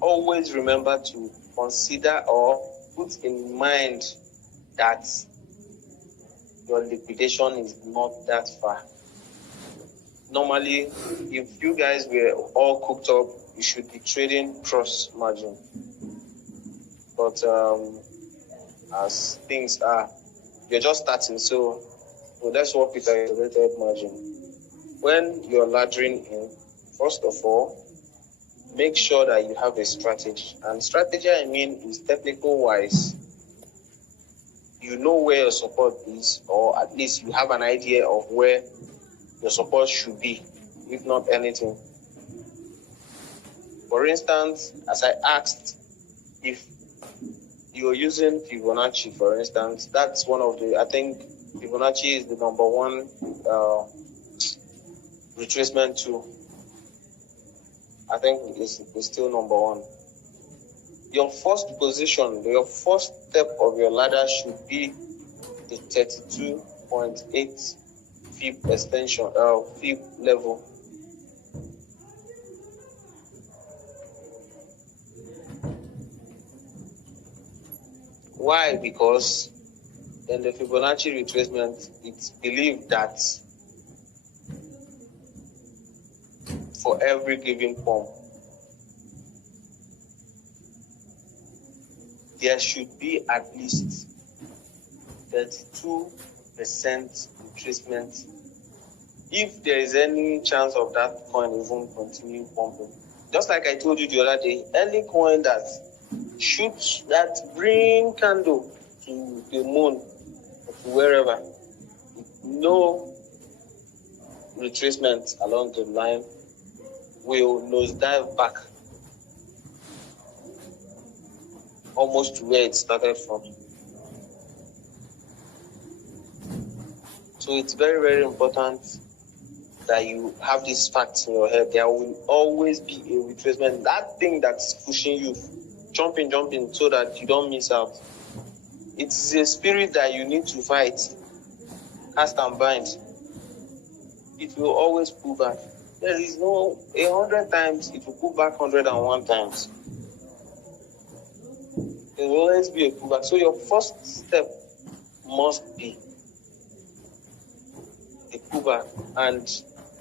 always remember to consider or put in mind that your liquidation is not that far. Normally, if you guys were all cooked up, you should be trading cross margin. But as things are, you're just starting, so let's work with a isolated margin. When you're laddering in, first of all, make sure that you have a strategy. And strategy, I mean, is technical-wise. You know where your support is, or at least you have an idea of where your support should be, if not anything. For instance, as I asked, if you're using Fibonacci, for instance, that's one of the, I think Fibonacci is the number one retracement tool. I think it's still number one. Your first position, your first step of your ladder should be the 32.8 fib extension, fib level. Why? Because in the Fibonacci retracement, it's believed that for every given pump, there should be at least 32% retracement if there is any chance of that coin even continue pumping. Just like I told you the other day, any coin that shoots that green candle to the moon, to wherever, no retracement along the line, will nosedive back almost to where it started from. So it's very, very important that you have these facts in your head. There will always be a retracement. That thing that's pushing you, jumping, so that you don't miss out. It's a spirit that you need to fight, cast and bind. It will always pull back. There is no 100 times, it will pull back 101 times. There will always be a pullback. So your first step must be the pullback. And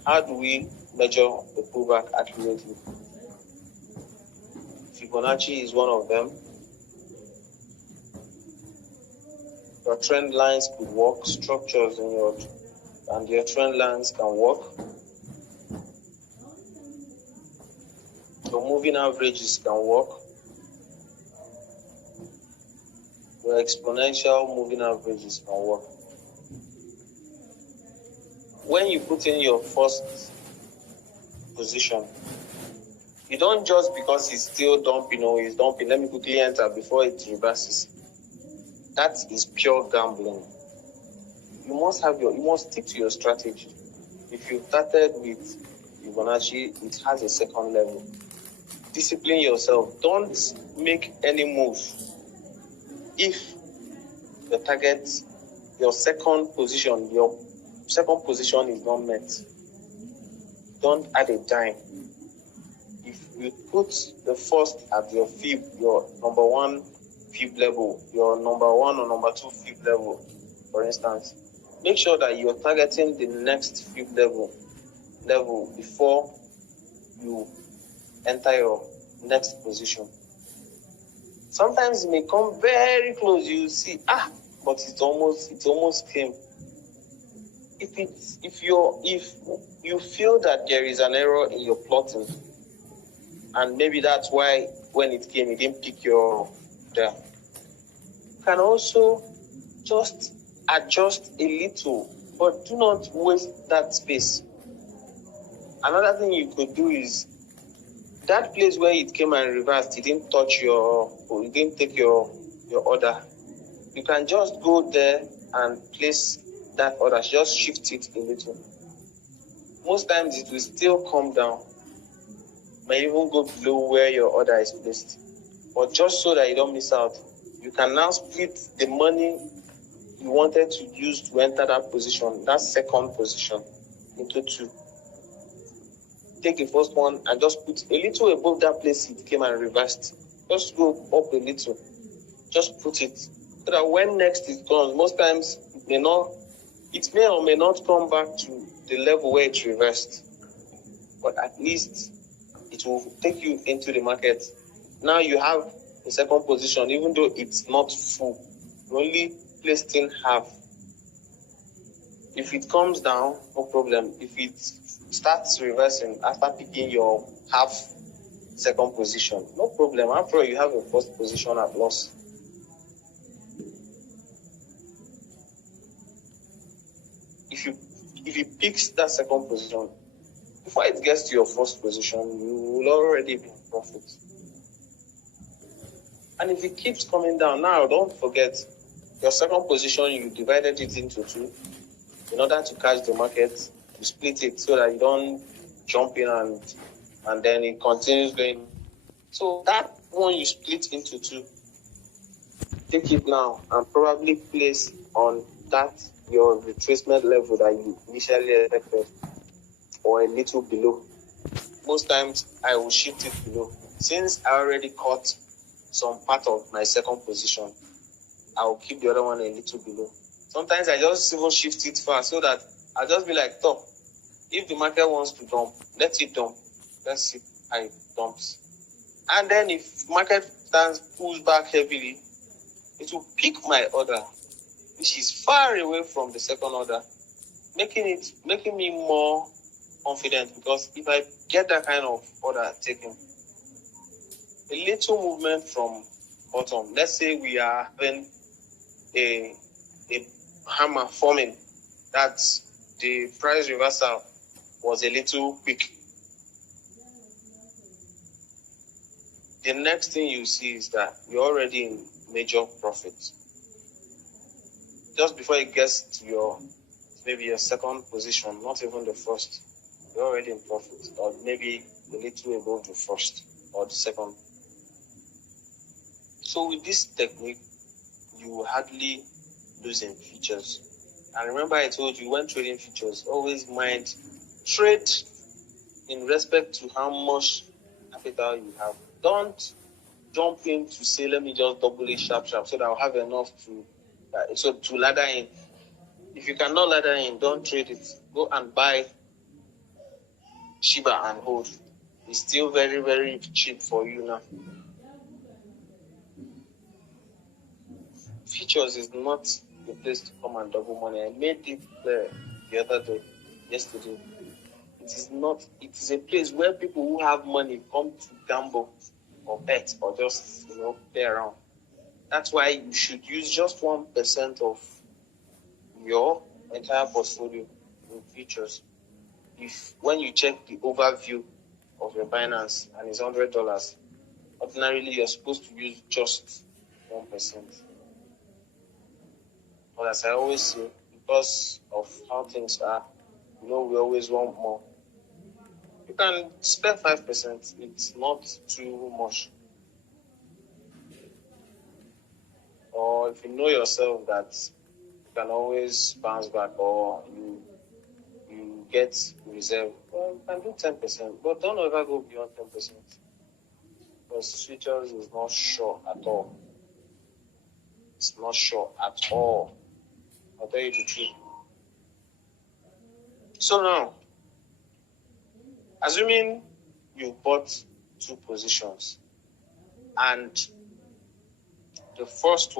how do we measure the pullback accurately? Fibonacci is one of them. Your trend lines could work, structures in your trend lines can work. Your moving averages can work. Your exponential moving averages can work. When you put in your first position, you don't just because it's still dumping or it's dumping, let me quickly enter before it reverses. That is pure gambling. You must stick to your strategy. If you started with Fibonacci, it has a second level. Discipline yourself. Don't make any move if the target, your second position is not met. Don't add a dime. If you put the first at your fib, your number one fib level, your number one or number two fib level, for instance, make sure that you're targeting the next fib level before you enter your next position. Sometimes it may come very close. You see, but it almost came. If you feel that there is an error in your plotting, and maybe that's why when it came, it didn't pick your there. You can also just adjust a little, but do not waste that space. Another thing you could do is that place where it came and reversed, it didn't take your order. You can just go there and place that order, just shift it a little. Most times it will still come down, may even go below where your order is placed. But just so that you don't miss out, you can now split the money you wanted to use to enter that position, that second position, into two. take the first one and just put a little above that place it came and reversed. Just go up a little. Just put it. So that when next it comes, most times it may or may not come back to the level where it reversed. But at least it will take you into the market. Now you have a second position, even though it's not full. You only placed in half. If it comes down, no problem. If it starts reversing after picking your half second position, no problem. After all, you have a first position at loss. If you picks that second position, before it gets to your first position, you will already be in profit. And if it keeps coming down, now don't forget, your second position, you divided it into two. In order to catch the market, you split it so that you don't jump in and then it continues going. So that one you split into two, take it now and probably place on that your retracement level that you initially expected or a little below. Most times I will shift it below. Since I already caught some part of my second position, I will keep the other one a little below. Sometimes I just even shift it far so that I'll just be like, top. If the market wants to dump, let it dump. Let's see how it dumps. And then if market pulls back heavily, it will pick my order, which is far away from the second order, making me more confident, because if I get that kind of order taken, a little movement from bottom, let's say we are having a hammer forming, that the price reversal was a little quick. The next thing you see is that you're already in major profit. Just before it gets to maybe your second position, not even the first, you're already in profit, or maybe a little above the first or the second. So with this technique, you hardly lose in futures. And remember, I told you, when trading futures, always mind trade in respect to how much capital you have. Don't jump in to say, let me just double it sharp so that I'll have enough to ladder in. If you cannot ladder in, don't trade it. Go and buy Shiba and hold. It's still very, very cheap for you now. Futures is not the place to come and double money. I made it clear the other day, yesterday. It is not. It is a place where people who have money come to gamble or bet or just play around. That's why you should use just 1% of your entire portfolio in futures. If when you check the overview of your Binance and it's $100, ordinarily you're supposed to use just 1%. But as I always say, because of how things are, we always want more. You can spend 5%, it's not too much. Or if you know yourself that you can always bounce back, or you get reserve, well, you can do 10%, but don't ever go beyond 10%. Because futures is not sure at all. It's not sure at all. I'll tell you the truth. So now, assuming you bought 2 positions, and the first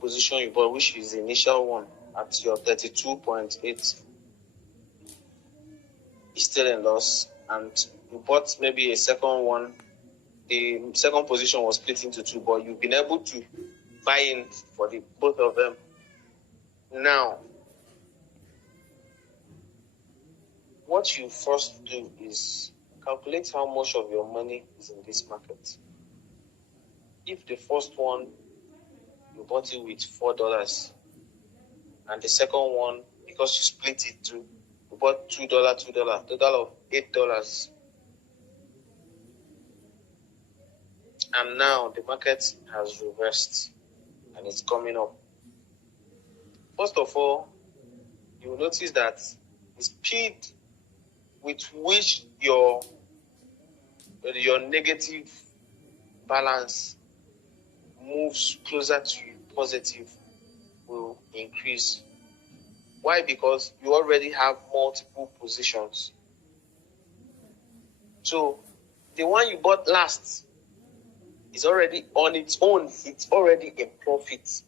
position you bought, which is the initial one at your 32.8, is still in loss, and you bought maybe a second one. The second position was split into 2, but you've been able to buy in for both of them. Now, what you first do is calculate how much of your money is in this market. If the first one, you bought it with $4, and the second one, because you split it to, you bought $2, total of $8. And now the market has reversed and it's coming up. First of all, you will notice that the speed with which your negative balance moves closer to positive will increase. Why? Because you already have multiple positions. So the one you bought last is already on its own. It's already in profit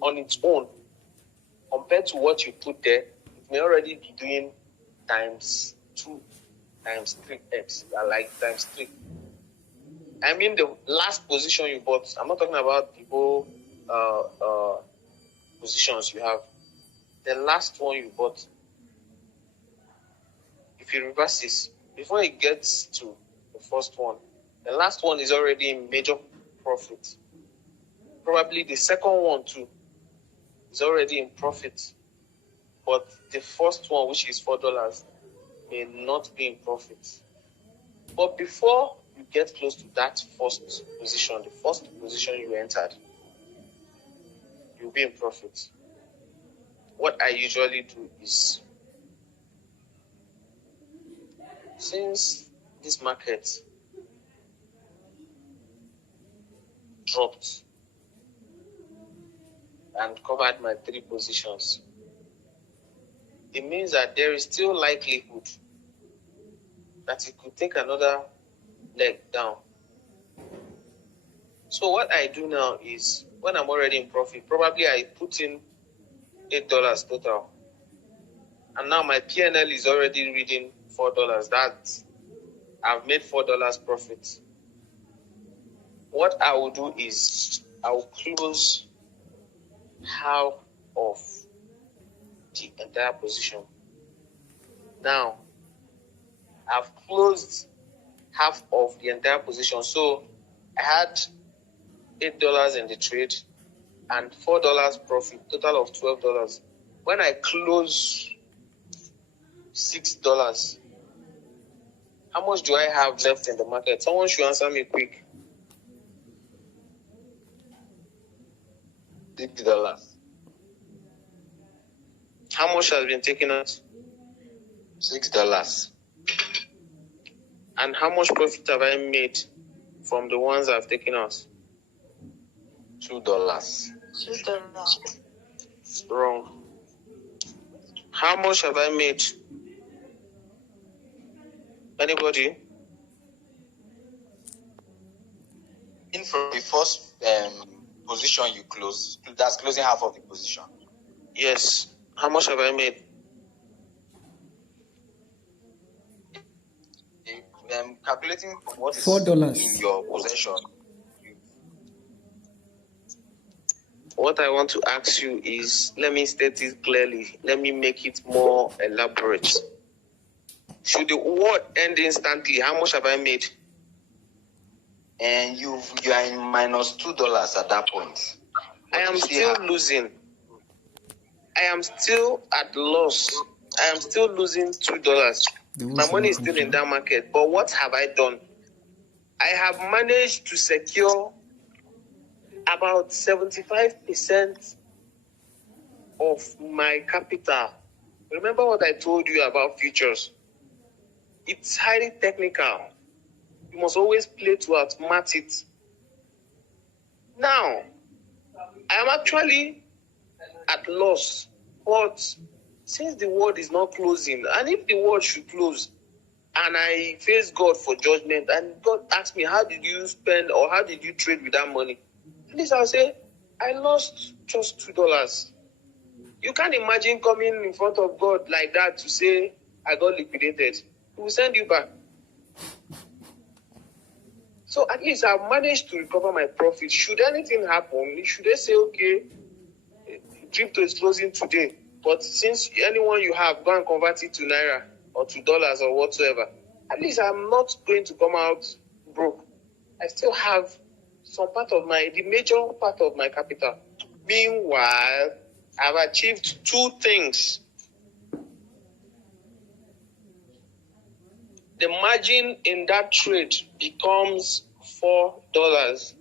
on its own. Compared to what you put there, it may already be doing times 2, times 3x, like times 3. I mean the last position you bought. I'm not talking about the whole positions you have. The last one you bought, if you reverse this, before it gets to the first one, the last one is already in major profit. Probably the second one too is already in profit. But the first one, which is $4, may not be in profit. But before you get close to that first position, the first position you entered, you'll be in profit. What I usually do is, since this market dropped and covered my 3 positions, it means that there is still likelihood that it could take another leg down. So what I do now is, when I'm already in profit, probably I put in $8 total, and now my P&L is already reading $4. That I've made $4 profit. What I will do is, I will close half of the entire position. Now, I've closed half of the entire position. So I had $8 in the trade and $4 profit, total of $12. When I close $6, how much do I have left in the market? Someone should answer me quick. $6. How much has been taken out? $6. And how much profit have I made from the ones I've taken out? $2. Wrong. How much have I made? Anybody? In from the first position you close, that's closing half of the position. Yes. How much have I made? Calculating from what is $4 in your possession. What I want to ask you is, let me state it clearly. Let me make it more elaborate. Should the word end instantly, how much have I made? And you are in minus $2 at that point. I am still losing. I am still at loss. I am still losing $2. My money is still in that market. But what have I done? I have managed to secure about 75% of my capital. Remember what I told you about futures? It's highly technical. You must always play to outsmart it. Now, I am actually at loss, but since the world is not closing, and if the world should close, and I face God for judgment, and God asks me, how did you spend or how did you trade with that money? At least I'll say, I lost just $2. You can't imagine coming in front of God like that to say, I got liquidated. He will send you back. So at least I've managed to recover my profit. Should anything happen, should they say, okay, crypto is closing today, but since anyone you have, go and convert it to Naira or to dollars or whatsoever, at least I'm not going to come out broke. I still have some part of the major part of my capital. Meanwhile, I've achieved 2 things. The margin in that trade becomes $4,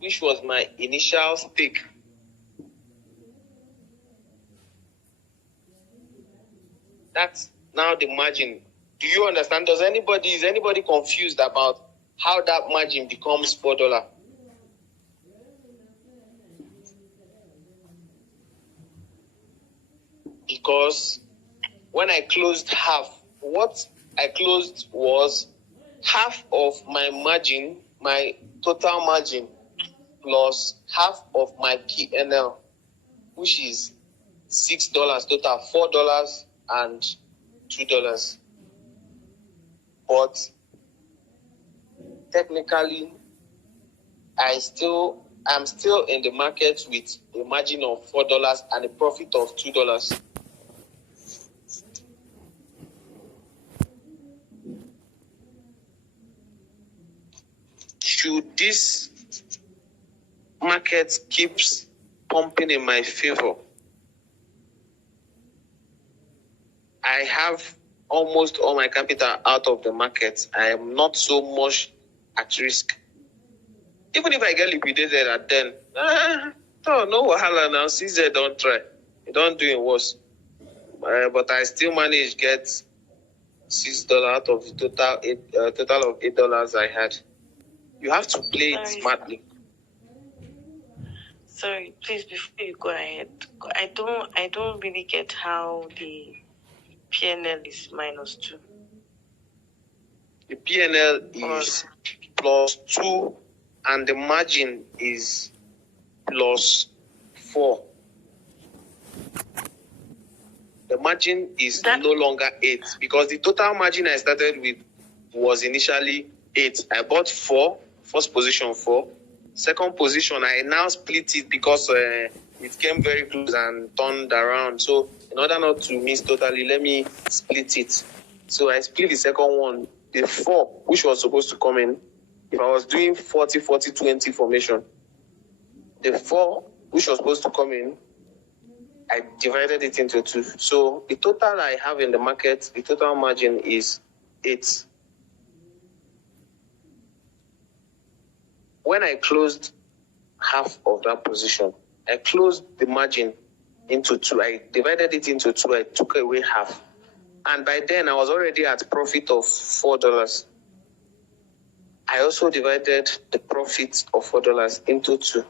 which was my initial stake. That's now the margin. Do you understand? Is anybody confused about how that margin becomes $4? Because when I closed half, what I closed was half of my margin, my total margin, plus half of my P&L, which is $6 total, $4 and $2. But technically, I'm still in the market with a margin of $4 and a profit of $2. Should this market keeps pumping in my favor, I have almost all my capital out of the market. I am not so much at risk. Even if I get liquidated at then, no wahala now. CZ don't try. You don't do it worse. But I still managed get $6 out of the total of $8 I had. You have to play it smartly. Sorry, please, before you go ahead, I don't really get how the P&L is -2. The P&L is +2 and the margin is +4. The margin is no longer 8 because the total margin I started with was initially 8. I bought 4, first position 4. Second position, I now split it because it came very close and turned around. So in order not to miss totally, let me split it. So I split the second one, the 4, which was supposed to come in. If I was doing 40-40-20 formation, the 4, which was supposed to come in, I divided it into 2. So the total I have in the market, the total margin is 8. When I closed half of that position, I closed the margin into 2. I divided it into 2. I took away half. And by then, I was already at profit of $4. I also divided the profit of $4 into 2.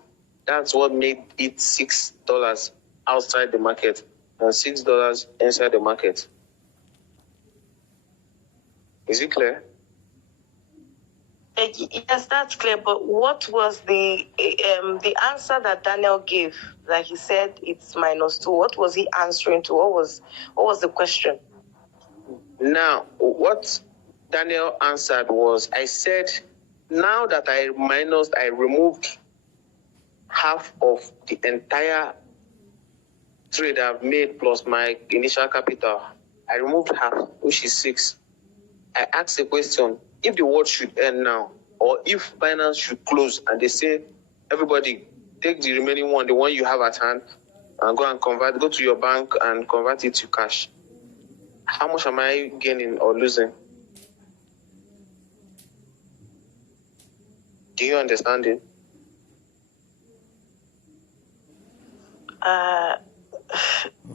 That's what made it $6 outside the market and $6 inside the market. Is it clear? Yes, that's clear. But what was the answer that Daniel gave? Like he said, it's -2. What was he answering to? What was the question? Now, what Daniel answered was, I said, now that I removed half of the entire trade I've made plus my initial capital. I removed half, which is 6. I asked a question, if the world should end now, or if finance should close and they say, everybody, take the remaining one, the one you have at hand, and go to your bank and convert it to cash. How much am I gaining or losing? Do you understand it?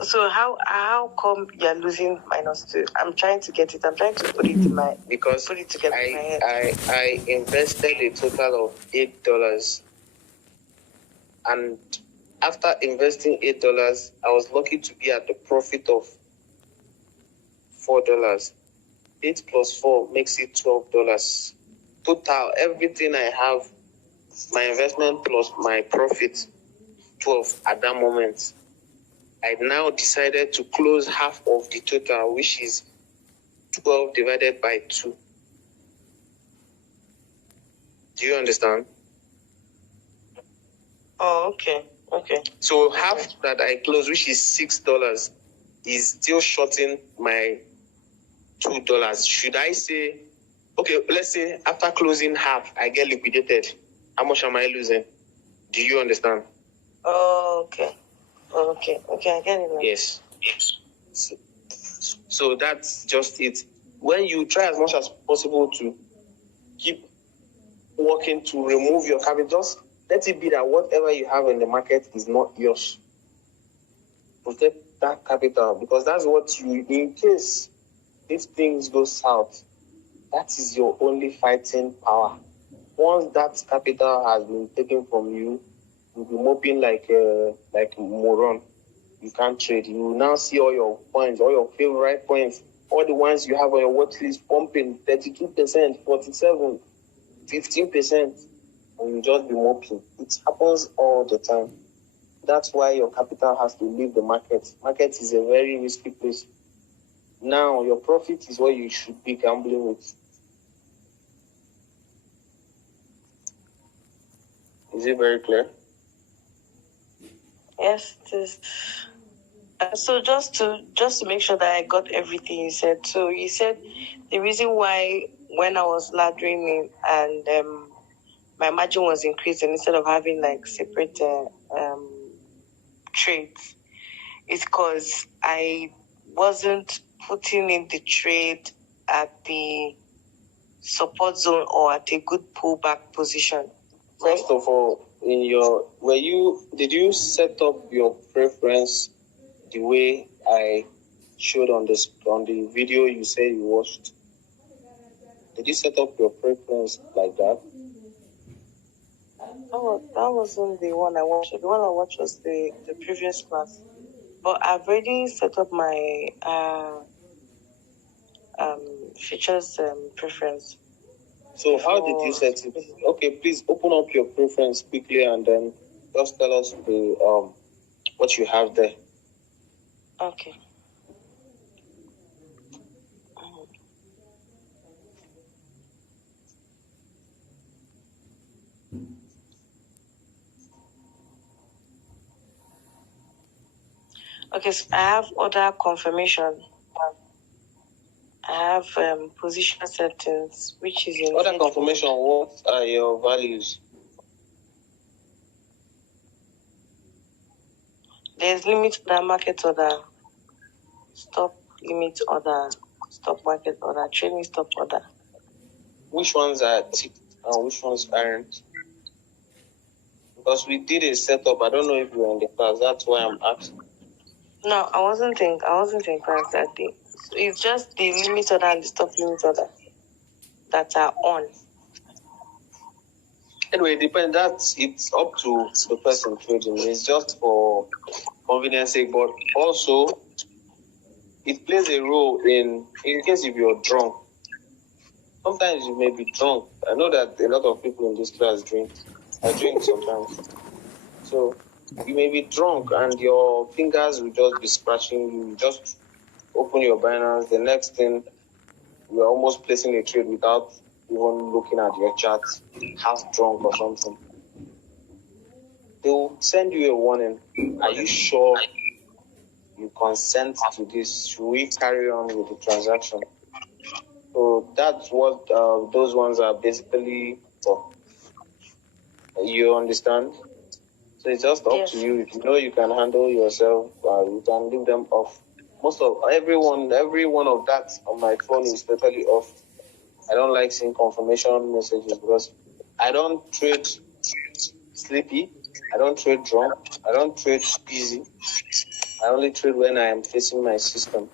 So how come you're losing -2? I'm trying to get it. I'm trying to put it in my because put it together in my head. I invested a total of $8, and after investing $8, I was lucky to be at the profit of $4. 8 plus 4 makes it $12. Total, everything I have, my investment plus my profit, 12 at that moment. I now decided to close half of the total, which is 12 divided by 2. Do you understand? Oh, okay. So half that I closed, which is $6, is still shorting my $2. Should I say, okay, let's say after closing half, I get liquidated. How much am I losing? Do you understand? Oh, okay. I get it now. Yes. So that's just it. When you try as much as possible to keep working to remove your capital, just let it be that whatever you have in the market is not yours. Protect that capital, because that's what you, in case if things go south, that is your only fighting power. Once that capital has been taken from you, you'll be moping like a moron. You can't trade. You will now see all your points, all your favorite points, all the ones you have on your watch list pumping 32%, 47%, 15%, and you just be moping. It happens all the time. That's why your capital has to leave the market. Market is a very risky place. Now, your profit is what you should be gambling with. Is it very clear? Yes, it is. So just to make sure that I got everything you said. So you said the reason why when I was laddering and my margin was increasing instead of having like separate trades is because I wasn't putting in the trade at the support zone or at a good pullback position. First of all, did you set up your preference the way I showed on the video you say you watched? Did you set up your preference like that? Oh, that wasn't the one I watched. The one I watched was the previous class. But I've already set up my features preference. So how did you set it? Okay, please open up your preference quickly and then just tell us what you have there. Okay. Okay, so I have order confirmation. I have position settings, which is in order confirmation. What are your values? There's limit order, market order, stop limit order, stop market order, trailing stop order. Which ones are ticked and which ones aren't? Because we did a setup. I don't know if you were in the class. That's why I'm asking. No, I wasn't in class that day. So it's just the limit order and the stop limit order that are on. Anyway, it depends. It's up to the person trading. It's just for convenience sake, but also it plays a role in case if you're drunk. Sometimes you may be drunk. I know that a lot of people in this class drink. I drink sometimes. So you may be drunk and your fingers will just be scratching. You just open your Binance. The next thing, you're almost placing a trade without even looking at your chart, half drunk or something. They will send you a warning. Are you sure you consent to this? Should we carry on with the transaction? So that's what those ones are basically for. You understand? So it's just up to you. If you know you can handle yourself, you can leave them off. Every one of that on my phone is totally off. I don't like seeing confirmation messages because I don't trade sleepy. I don't trade drunk. I don't trade busy. I only trade when I am facing my system.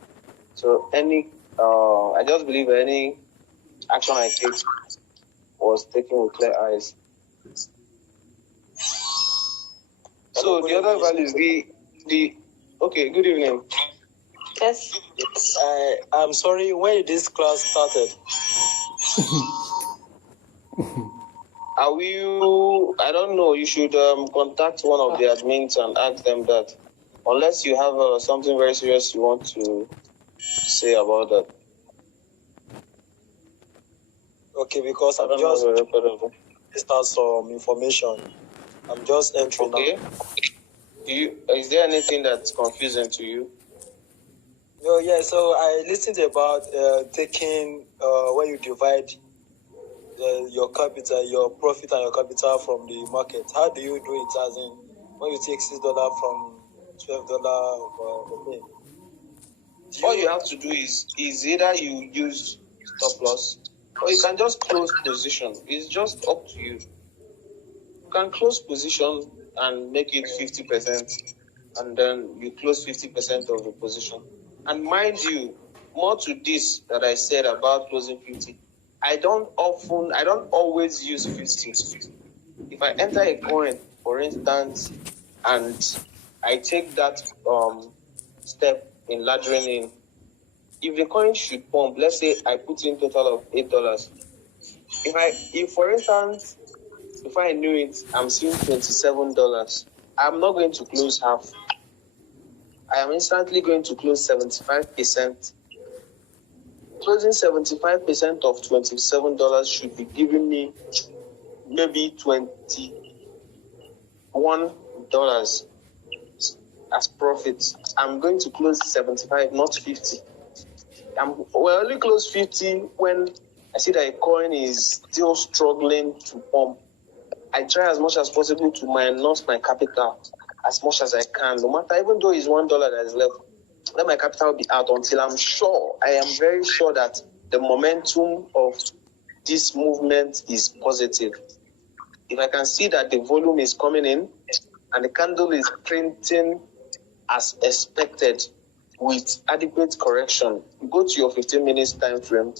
So I just believe any action I take was taken with clear eyes. So the other values, okay, good evening. Yes. I'm sorry, when did this class started? I don't know. You should contact one of the admins and ask them that. Unless you have something very serious you want to say about that. Okay, because I'm just start some information. I'm just entering now. Is there anything that's confusing to you? No, yeah. So I listened about taking when you divide your capital, your profit and your capital from the market. How do you do it? As in, when you take $6 from $12, all you have to do is either you use stop loss or you can just close position. It's just up to you. You can close position and make it 50%, and then you close 50% of the position. And mind you, more to this that I said about closing 50, I don't always use 50. If I enter a coin, for instance, and I take that step in laddering in, if the coin should pump, let's say I put in total of $8. If for instance, if I knew it, I'm seeing $27, I'm not going to close half. I am instantly going to close 75%. Closing 75% of $27 should be giving me maybe $21 as profit. I'm going to close 75, not 50. We only close 50 when I see that a coin is still struggling to pump. I try as much as possible to minus my capital as much as I can. No matter, even though it's $1 that is left, let my capital be out until I am very sure that the momentum of this movement is positive. If I can see that the volume is coming in and the candle is printing as expected with adequate correction, you go to your 15 minutes time frame,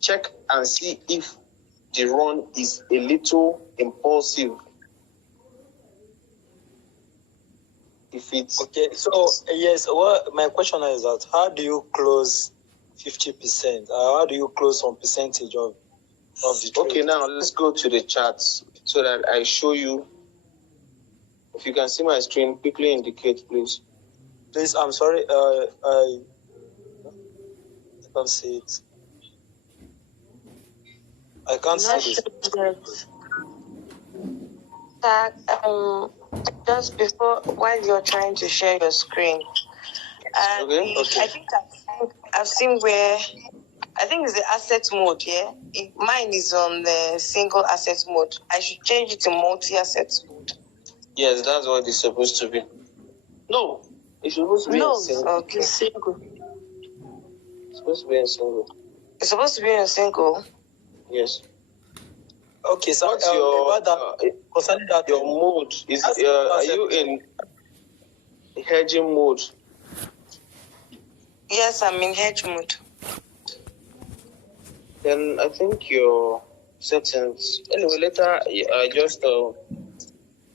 check and see if the run is a little impulsive. If it's okay, so yes, my question is that how do you close 50%? How do you close some percentage of the trade? Okay, now let's go to the charts so that I show you. If you can see my screen, quickly indicate, please. Please, I'm sorry, I can't see it. I can't see it. Just before, while you're trying to share your screen, Okay. I think I've seen where, I think it's the asset mode, yeah? Mine is on the single asset mode. I should change it to multi-asset mode. Yes, that's what it's supposed to be. No, it's supposed to be in single. Okay. Single. It's supposed to be in single. It's supposed to be in single? Yes. Okay, so what's your concerning that, your mode? Are you in hedging mode? Yes, I'm in hedge mode. Then I think your settings. Anyway, later I just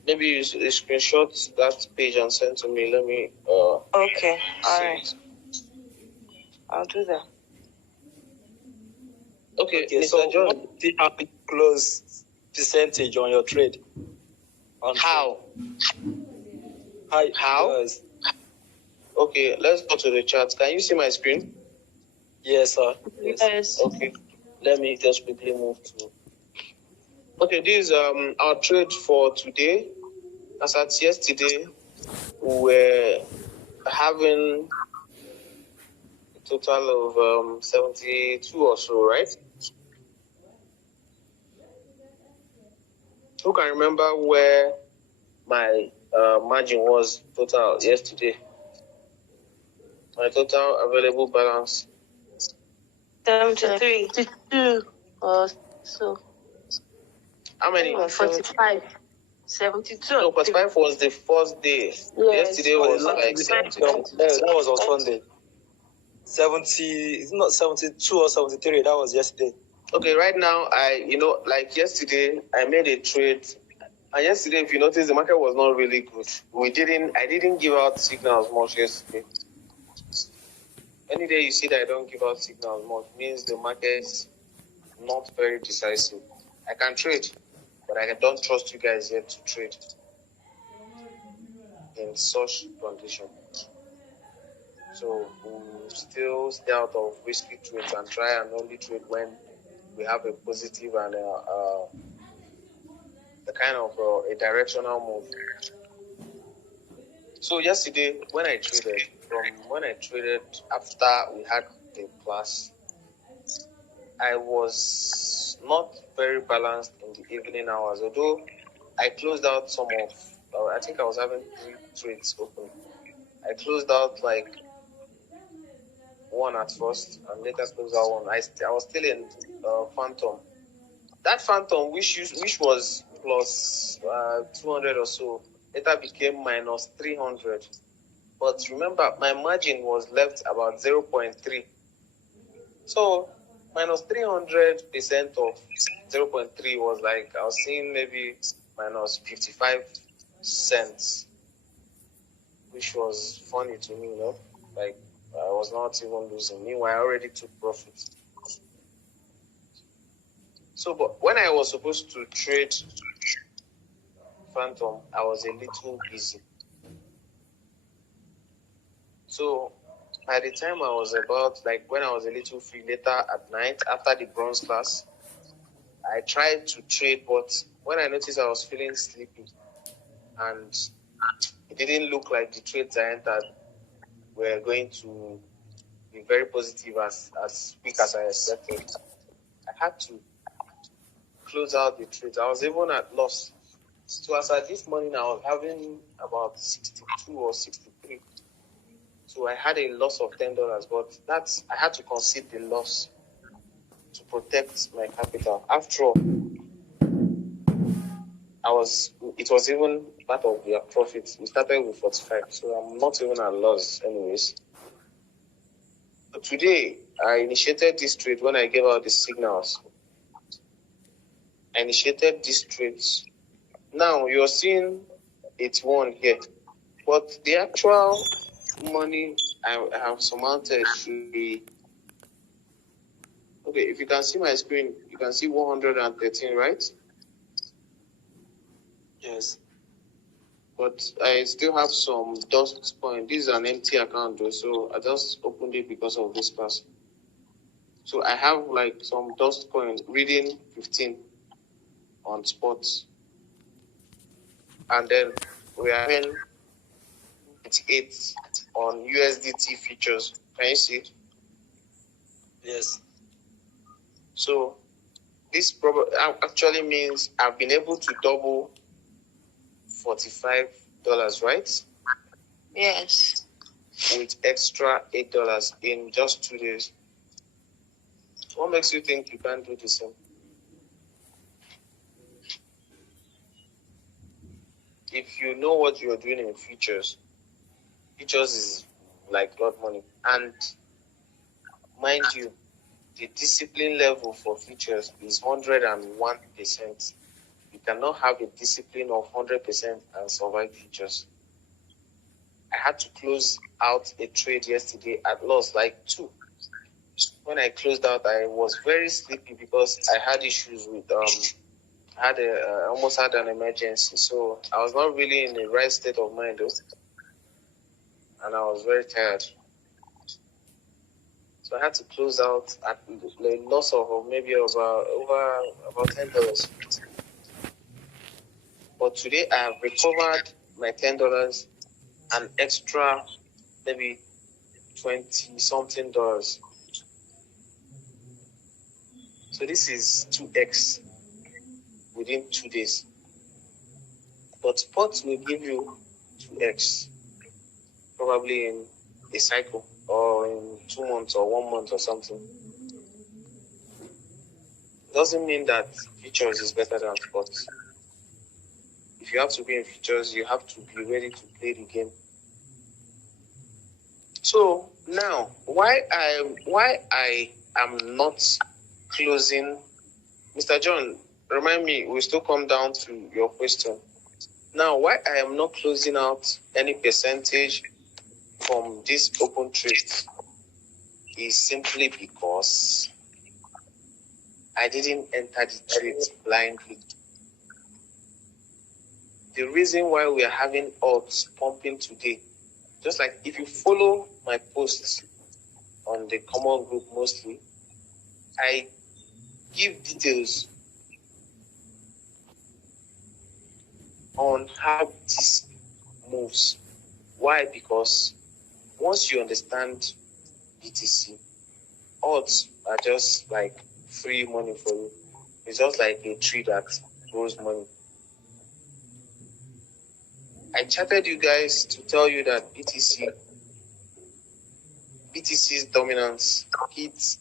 maybe you screenshot that page and send to me. Let me. Okay. All right. I'll do that. Okay, Mr. so John. what the close percentage on your trade? How? How? Yes. Okay, let's go to the chart. Can you see my screen? Yes, sir. Yes. Okay. Let me just quickly move to. Okay, this is our trade for today. As at yesterday, we were having a total of 72 or so, right? Who can remember where my margin was total yesterday? My total available balance. 73. 72 or so. How many? 45. 72. No, 45 was the first day. Yes. Yesterday was like 72. That was on Sunday. 70, it's not 72 or 73. That was yesterday. Okay, right now like yesterday, I made a trade. And yesterday, if you notice, the market was not really good. I didn't give out signals much yesterday. Any day you see that I don't give out signals much means the market's not very decisive. I can trade, but I don't trust you guys yet to trade in such condition. So we'll still stay out of risky trades and try and only trade when we have a positive and a kind of a directional move. So yesterday, when I traded after we had the class, I was not very balanced in the evening hours. Although I closed out some of, I think I was having 3 trades open. I closed out like one at first and later closed out one. I was still in Phantom. That Phantom, which was plus 200 or so, later became minus 300. But remember, my margin was left about 0.3. So minus 300% of 0.3 was like, I was seeing maybe minus 55 cents, which was funny to me, like I was not even losing. Meanwhile, I already took profit. So, but when I was supposed to trade Phantom, I was a little busy. So by the time I was about, like when I was a little free later at night after the bronze class, I tried to trade, but when I noticed I was feeling sleepy and it didn't look like the trades I entered were going to be very positive as quick as I expected, I had to close out the trades. I was even at loss. So as at this morning, I was having about 62 or 63. So I had a loss of $10, but I had to concede the loss to protect my capital. After all, it was even part of their profit. We started with 45, so I'm not even at loss anyways. But today, I initiated this trade when I gave out the signals. I initiated these trades. Now you're seeing it's one here, but the actual money I have surmounted should be, okay, if you can see my screen, you can see 113, right? Yes. But I still have some dust coin. This is an empty account though, so I just opened it because of this class. So I have like some dust coin reading 15 on spots. And then we are having 88 on USDT futures. Can you see? Yes. So this probably actually means I've been able to double $45, right? Yes. With extra $8 in just 2 days. What makes you think you can't do the same? If you know what you're doing in futures is like blood money. And mind you, the discipline level for futures is 101%. You cannot have a discipline of 100% and survive futures. I had to close out a trade yesterday at loss, like 2. When I closed out, I was very sleepy because I had issues with almost had an emergency, so I was not really in the right state of mind though, and I was very tired. So I had to close out at a loss of maybe over about $10. But today I have recovered my $10, an extra maybe 20 something dollars. So this is 2x within 2 days. But spots will give you 2x probably in a cycle or in 2 months or 1 month or something. Doesn't mean that futures is better than spots. If you have to be in futures, you have to be ready to play the game. So now, why I am not closing, Mr. John, remind me, we'll still come down to your question. Now, why I am not closing out any percentage from this open trades is simply because I didn't enter the trades blindly. The reason why we are having odds pumping today, just like if you follow my posts on the common group mostly, I give details on how this moves. Why? Because once you understand BTC, odds are just like free money for you. It's just like a tree that grows money. I chatted you guys to tell you that BTC's dominance hits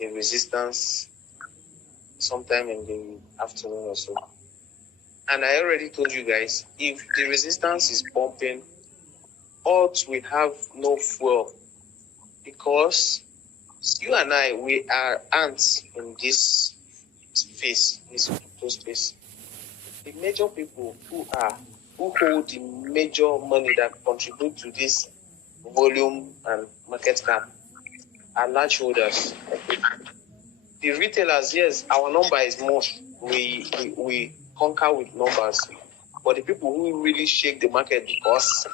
a resistance sometime in the afternoon or so. And I already told you guys, if the resistance is pumping, odds will have no fuel because You and I, we are ants in this space, this crypto space. The major people who hold the major money that contribute to this volume and market cap are large holders. The retailers, yes, our number is more. We conquer with numbers. But the people who really shake the market, because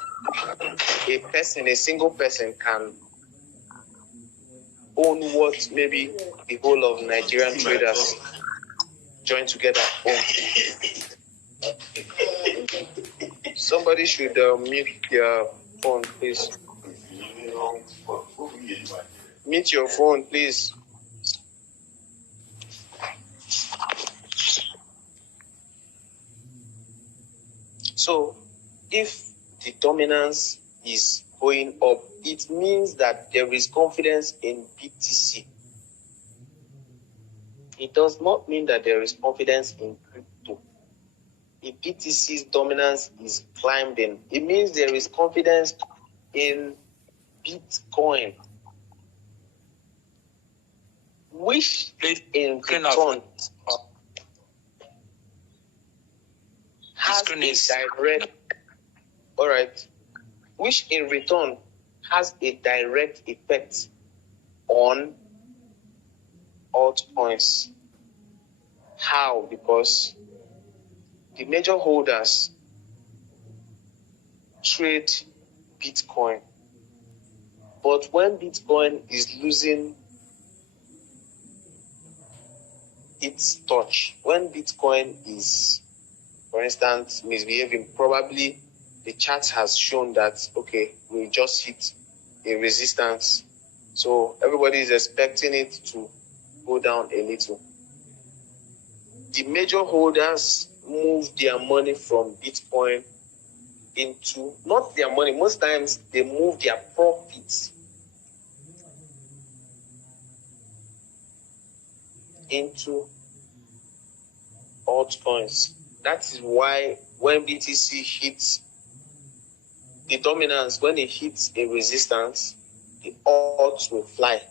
a single person can own what maybe the whole of Nigerian traders join together own. Somebody should mute their phone, please. Mute your phone, please. So, if the dominance is going up, it means that there is confidence in BTC. It does not mean that there is confidence in crypto. If BTC's dominance is climbing, it means there is confidence in Bitcoin, which in return has a direct, all right, which in return has a direct effect on altcoins. How? Because the major holders trade Bitcoin, but when Bitcoin is losing its touch, when Bitcoin is, for instance, misbehaving, probably the chart has shown that, okay, we just hit a resistance. So everybody is expecting it to go down a little. The major holders move their money from Bitcoin into, not their money, most times they move their profits into altcoins. That is why when BTC hits the dominance, when it hits a resistance, the alts will fly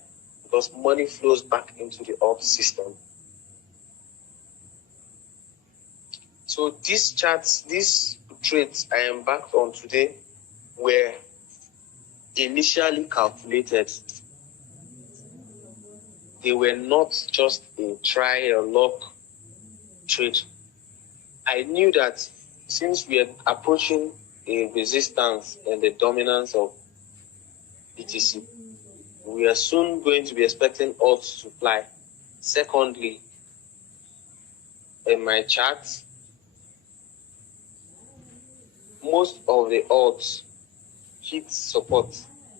because money flows back into the alt system. So these charts, these trades I embarked on today were initially calculated. They were not just a try or luck trade. I knew that since we are approaching a resistance and the dominance of BTC, we are soon going to be expecting alts to fly. Secondly, in my chart, most of the alts hit support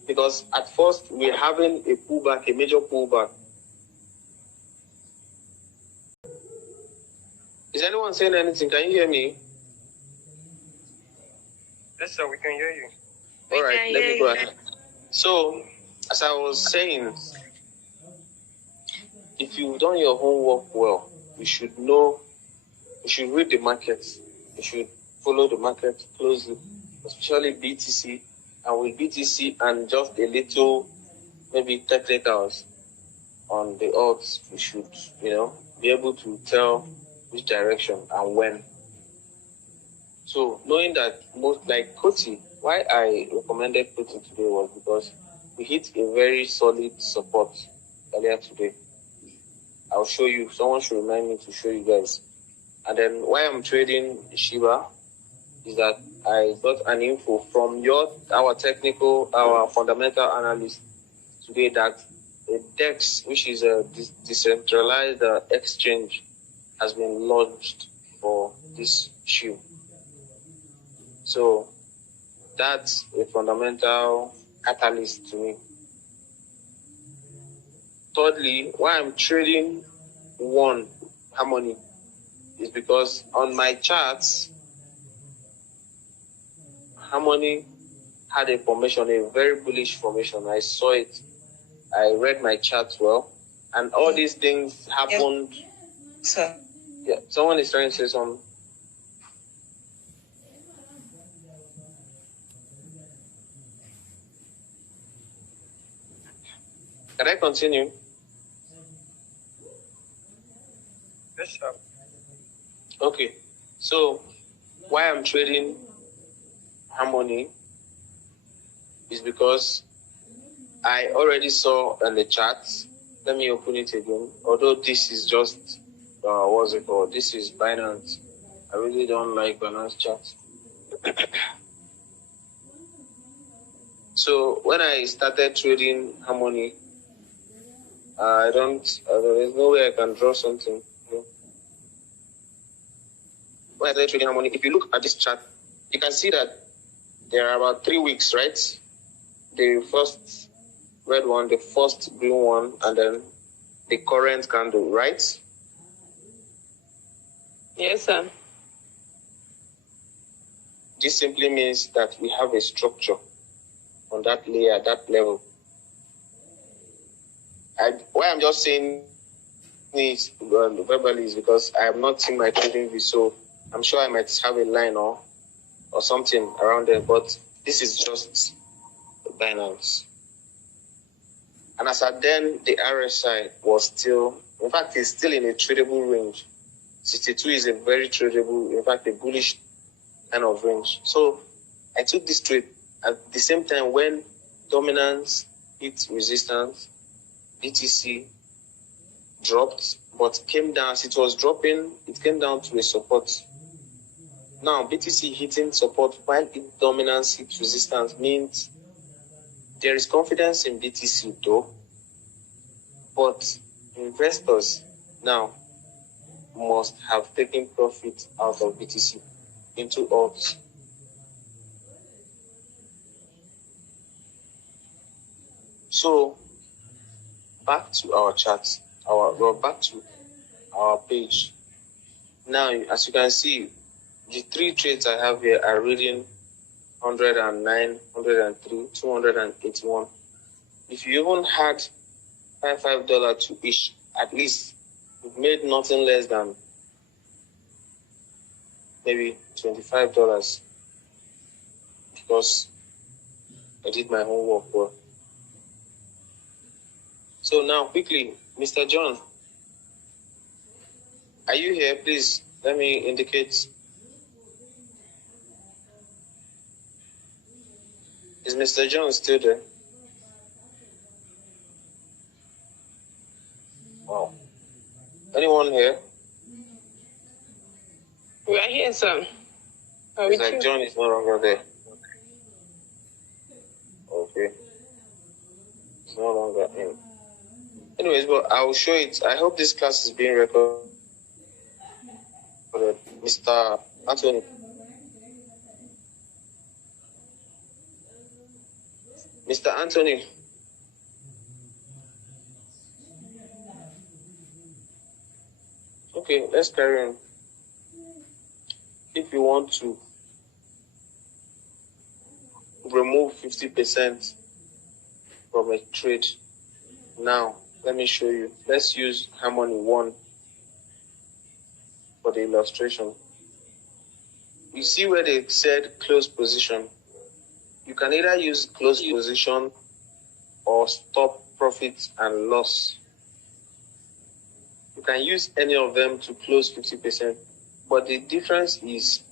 because at first we're having a pullback, a major pullback. Is anyone saying anything? Can you hear me? Yes, sir, we can hear you. All right, let me go ahead. So, as I was saying, if you've done your homework well, you should know, you should read the market, you should follow the market closely, especially BTC. And with BTC and just a little, maybe technicals on the odds, you should, be able to tell which direction and when. So knowing that most like Koti, why I recommended Koti today was because we hit a very solid support earlier today. I'll show you. Someone should remind me to show you guys. And then why I'm trading Shiba is that I got an info from our fundamental analyst today that a DEX, which is a decentralized exchange, has been launched for this shoe. So that's a fundamental catalyst to me. Thirdly, why I'm trading one Harmony is because on my charts, Harmony had a formation, a very bullish formation. I saw it. I read my charts well. And all these things happened. Sir. Yeah, someone is trying to say something. Can I continue? Yes, sir. Okay. So why I'm trading Harmony is because I already saw on the chart. Let me open it again. Although this is just what's it called? This is Binance. I really don't like Binance charts. So when I started trading Harmony, there's no way I can draw something. When I started trading Harmony, if you look at this chart, you can see that there are about 3 weeks, right? The first red one, the first green one, and then the current candle, right? Yes, sir. This simply means that we have a structure on that layer, that level. Why I'm just saying this verbally is because I have not seen my trading view, so I'm sure I might have a line or something around there, but this is just Binance. And as at then, the RSI was still, in fact, it's still in a tradable range. 62 is a very tradable, in fact, a bullish kind of range. So I took this trade at the same time when dominance hit resistance, BTC dropped, but came down. As it was dropping, it came down to a support. Now, BTC hitting support while its dominance hit resistance means there is confidence in BTC though, but investors now must have taken profit out of BTC into alts. So back to our charts, back to our page. Now, as you can see, the 3 trades I have here are reading 109, 103, 281. If you even had $5 to each, at least you've made nothing less than maybe $25 because I did my homework well. So now quickly, Mr. John, are you here? Please let me indicate. Is Mr. John still there? Wow. Anyone here? We are here, sir. It's like John is no longer there. Okay. It's no longer in. Anyways, but I will show it. I hope this class is being recorded. Mr. Anthony. Mr. Anthony. Okay, let's carry on. If you want to remove 50% from a trade, now let me show you. Let's use Harmony 1 for the illustration. You see where they said close position. You can either use close position or stop profit and loss. You can use any of them to close 50%. But the difference is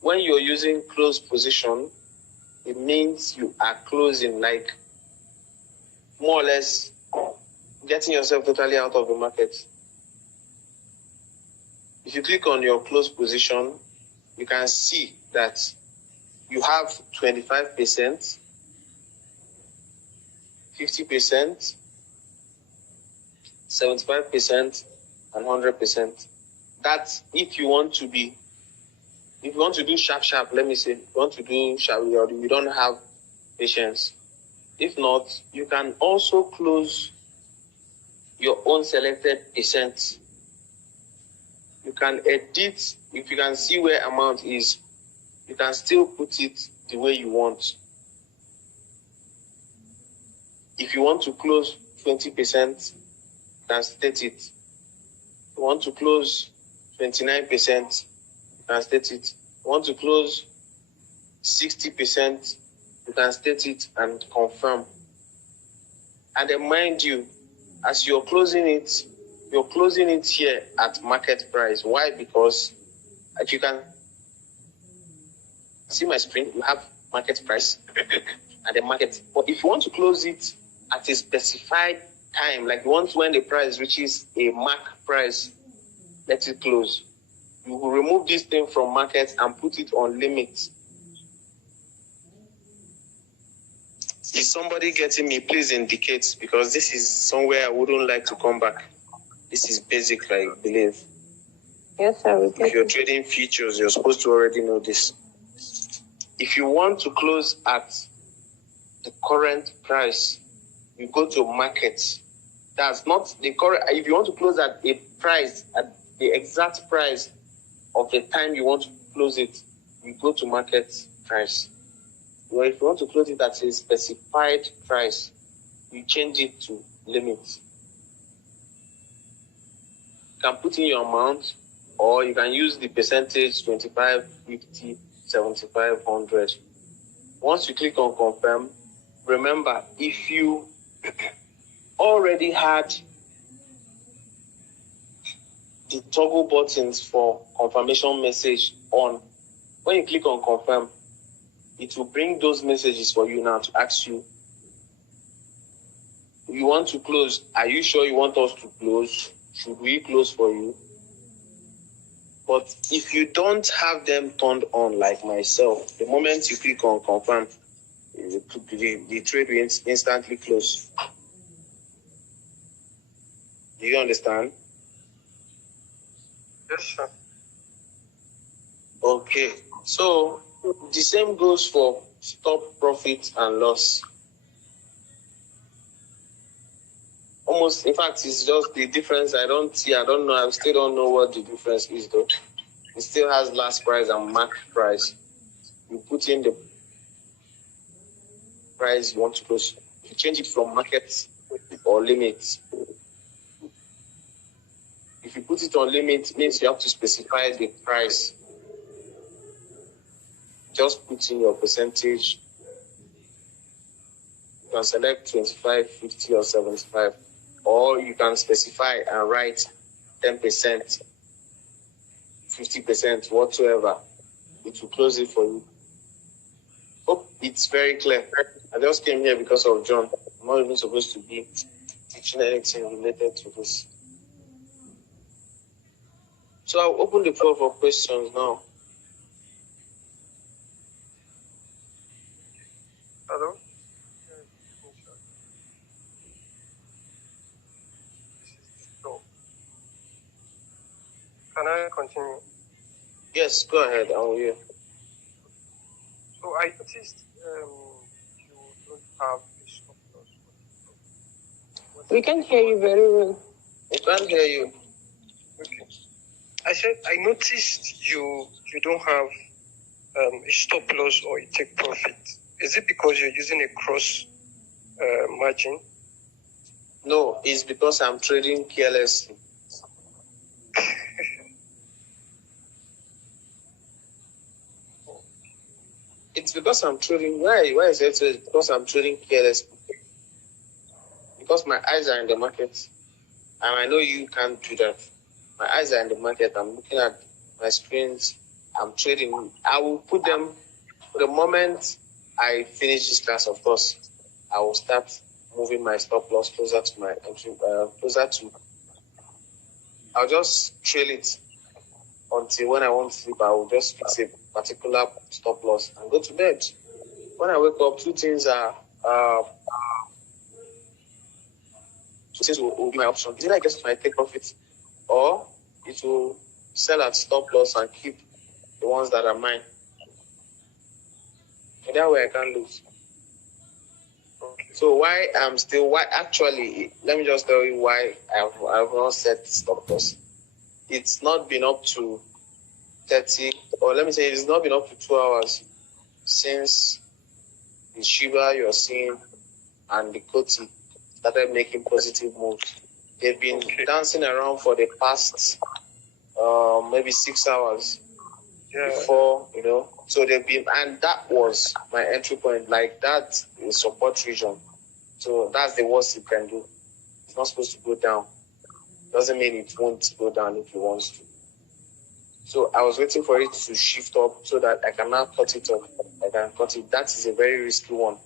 when you're using close position, it means you are closing, like more or less getting yourself totally out of the market. If you click on your close position, you can see that you have 25%, 50%, 75%, and 100%. That's if you want to do sharp, let me say, if you want to do sharp, you don't have patience. If not, you can also close your own selected percent. You can edit, if you can see where amount is, you can still put it the way you want. If you want to close 20%, you can state it. If you want to close 29%, you can state it. If you want to close 60%, you can state it and confirm. And then mind you, as you're closing it here at market price. Why? Because as you can see my screen, you have market price and the market. But if you want to close it at a specified time, like you want when the price reaches a mark price, let it close. You will remove this thing from market and put it on limit. Is somebody getting me? Please indicate, because this is somewhere I wouldn't like to come back. This is basic, I believe. Yes, sir. If you're trading futures, you're supposed to already know this. If you want to close at the current price, you go to market. That's not the correct. If you want to close at a price, at the exact price of the time you want to close it, you go to market price. Or if you want to close it at a specified price, you change it to limit. You can put in your amount, or you can use the percentage 25, 50, 75, 100. Once you click on confirm, remember, if you already had the toggle buttons for confirmation message on, when you click on confirm, it will bring those messages for you now to ask you, you want to close? Are you sure you want us to close? Should we close for you? But if you don't have them turned on like myself, the moment you click on confirm, the trade will instantly close. Do you understand? Yes, sir. Okay. So the same goes for stop profit and loss. Almost, in fact, it's just the difference. I don't know. I still don't know what the difference is, though. It still has last price and mark price. You put in the price you want to close. You change it from market or limit. If you put it on limit, it means you have to specify the price. Just put in your percentage. You can select 25, 50, or 75. Or you can specify and write 10%, 50%, whatsoever. It will close it for you. Hope it's very clear. I just came here because of John. I'm not even supposed to be teaching anything related to this. So I'll open the floor for questions now. Hello? Can I continue? Yes, go ahead. I'm here. So I noticed you don't have a stop loss. We can hear you very well. I can't hear you. Okay. I said I noticed you don't have a stop loss or a take profit. Is it because you're using a cross margin? No, it's because I'm trading carelessly. It's because I'm trading. Why is it so? It's because I'm trading carelessly. Because my eyes are in the market. And I know you can't do that. My eyes are in the market. I'm looking at my screens. I'm trading. I will put them, for the moment I finish this class, of course, I will start moving my stop loss closer to my entry, I'll just trail it until when I want to sleep, I will just fix a particular stop loss and go to bed. When I wake up, two things will be my option. Either I get my take profit, or it will sell at stop loss and keep the ones that are mine. And that way I can't lose. So actually, let me just tell you why I've not set stop loss. It's not been up to 30, or let me say it's not been up to 2 hours since the Shiba you're seeing and the Koti started making positive moves. They've been dancing around for the past maybe 6 hours before, so they've been, and that was my entry point, like that is support region. So that's the worst you can do. It's not supposed to go down. Doesn't mean it won't go down if it wants to. So I was waiting for it to shift up so that I can now cut it off. I can cut it. That is a very risky one.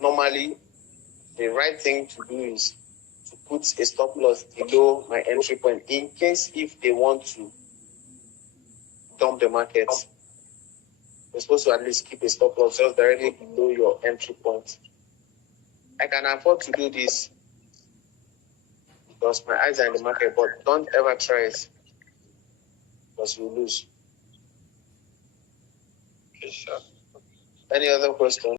Normally, the right thing to do is to put a stop loss below my entry point in case if they want to dump the market. You're supposed to at least keep a stop loss just directly below your entry point. I can afford to do this because my eyes are in the market, but don't ever try it because you lose. Okay, sure. Any other question?